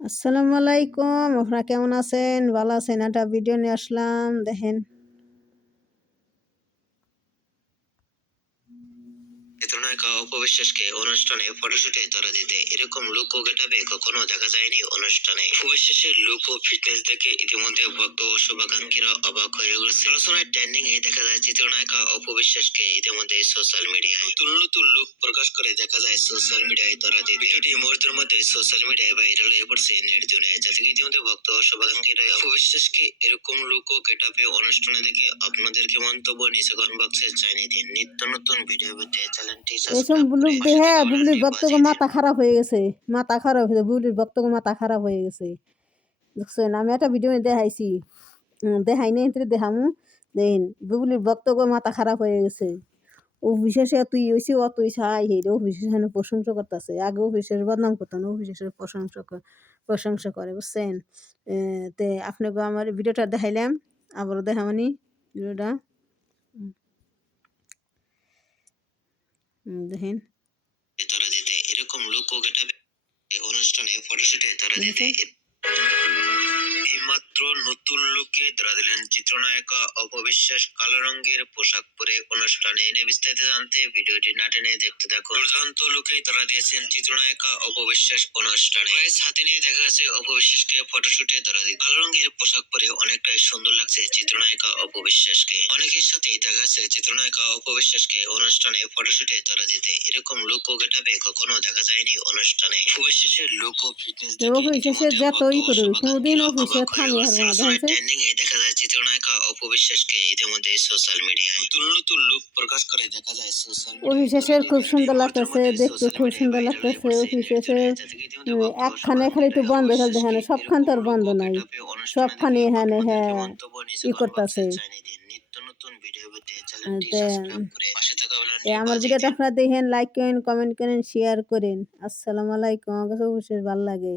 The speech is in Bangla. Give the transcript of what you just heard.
আসসালামু আলাইকুম। আপনারা কেমন আছেন? ভালো আছেন? একটা ভিডিও নিয়ে আসলাম দেখেন। চিত্রনায়িকা অপবিশ্বাসকে অনুষ্ঠানে ফটোশুটে ধরা দিতে এরকম লুক ও গেটাপে কখনো দেখা যায়নি অনুষ্ঠানে। অপবিশ্বাসের লুক ও ফিটনেস দেখে ইতিমধ্যে ভক্ত ও শুভাকাঙ্ক্ষীরা অবাক হয়ে গেছে। আলোচনায় ট্রেন্ডিং এ দেখা যায় চিত্রনায়িকা অপবিশ্বাসকে ইতিমধ্যে সোশ্যাল মিডিয়ায় নতুন নতুন লুক প্রকাশ করে দেখা যায় সোশ্যাল মিডিয়ায় ধরা দিতে। ভিডিওটি মুহূর্তের মধ্যে সোশ্যাল মিডিয়ায় ভাইরাল হয়ে পড়ছে নেট জুড়ে, যা থেকে ইতিমধ্যে ভক্ত ও শুভাকাঙ্ক্ষীরা অপবিশ্বাসকে এরকম লুক ও গেটাপে অনুষ্ঠানে দেখে আপনাদের কি মন্তব্য নিচে কমেন্ট বক্সে জানিয়ে দিন। নিত্য নতুন ভিডিও পেতে চ্যানেলটি এইসব সাবস্ক্রাইব করে লোক পাশে দেখে থাকা বুবলির বেলটি বক্তব্য বাজিয়ে দিন। মাথা খারাপ হয়ে গেছে। মাথা খারাপ হয়েছে, বুবলির বক্তব্য মাথা খারাপ হয়ে গেছে। দেখছেন, আমি একটা ভিডিও দেখাইছি, দেখাই নাই দেখামু। দেখেন বুবলির বক্তব্য মাথা খারাপ হয়ে গেছে। অফিসে তুই হয়েছি অতুই ছাই হেরে অফিসের সামনে প্রশংসা করতেছে। আগে অফিসের বদনাম করতাম না, অফিসের প্রশংসা করে, বুঝছেন? তে আপনাকে আমার ভিডিওটা দেখাইলাম, আবারও দেখামানি ভিডিওটা। দেখেন ধরা দিতে এরকম লুক ও গেটাপে অনুষ্ঠানে ফটোশুটে ধরা দিতে এইমাত্র নতুন লুকে ধরা দিলেন চিত্রনায়িকা অপবিশ্বাস। কালো রঙের পোশাক পরে অনুষ্ঠানে এনে বিস্তারিত জানতে ভিডিওটি না টেনে দেখতে থাকুন। দুর্দান্ত লুকে ধরা দিয়েছেন চিত্রনায়িকা অপবিশ্বাস অনুষ্ঠানে। প্রাইস হাতে নিয়ে দেখা যাচ্ছে অপবিশ্বাসকে ফটোশুটে ধরা দিতে। কালো রঙের পোশাক পরে অনেকটাই সুন্দর লাগছে চিত্রনায়িকা অপবিশ্বাসকে। অনেকের সাথেই দেখা যাচ্ছে চিত্রনায়িকা অপবিশ্বাসকে অনুষ্ঠানে ফটোশুটে ধরা দিতে। এরকম লুক ও গেটাপে কখনো দেখা যায়নি অনুষ্ঠানে। অপবিশ্বাসের লুক ও ফিটনেস দেখে অফিসে ইতিমধ্যে ভক্ত যতই ও করুক কোনোদিন শুভাকাঙ্ক্ষীরা অফিসে অবাক হয়ে থামিয়ে গেছে। হারবো না, দেখেন। ট্রেন্ডিং এ দেখা যায় চিত্রনায়িকা অপবিশ্বাসকে ইতিমধ্যে সোশ্যাল মিডিয়ায় নতুন নতুন লুক প্রকাশ করে দেখা যায় সোশ্যাল মিডিয়ায়। অফিসের খুব সুন্দর লাগতেছে, দেখতে খুব সুন্দর লাগতেছে। অফিসের একখানে খালি একটু বন্ধ খেলে দেখেন, সবখান তো আর বন্ধ নাই, সবখানে এখানে হ্যাঁ ই করতেছে। নিত্য নতুন ভিডিও পেতে চ্যানেলটি সাবস্ক্রাইব করে পাশে থাকা বেল আমার বাজিয়ে ভিডিওটা দিন। আপনারা দেখেন, লাইক করেন, কমেন্ট করেন, শেয়ার করেন। আসসালামু আলাইকুম। আমার কাছে অবশ্যই ভালো লাগে।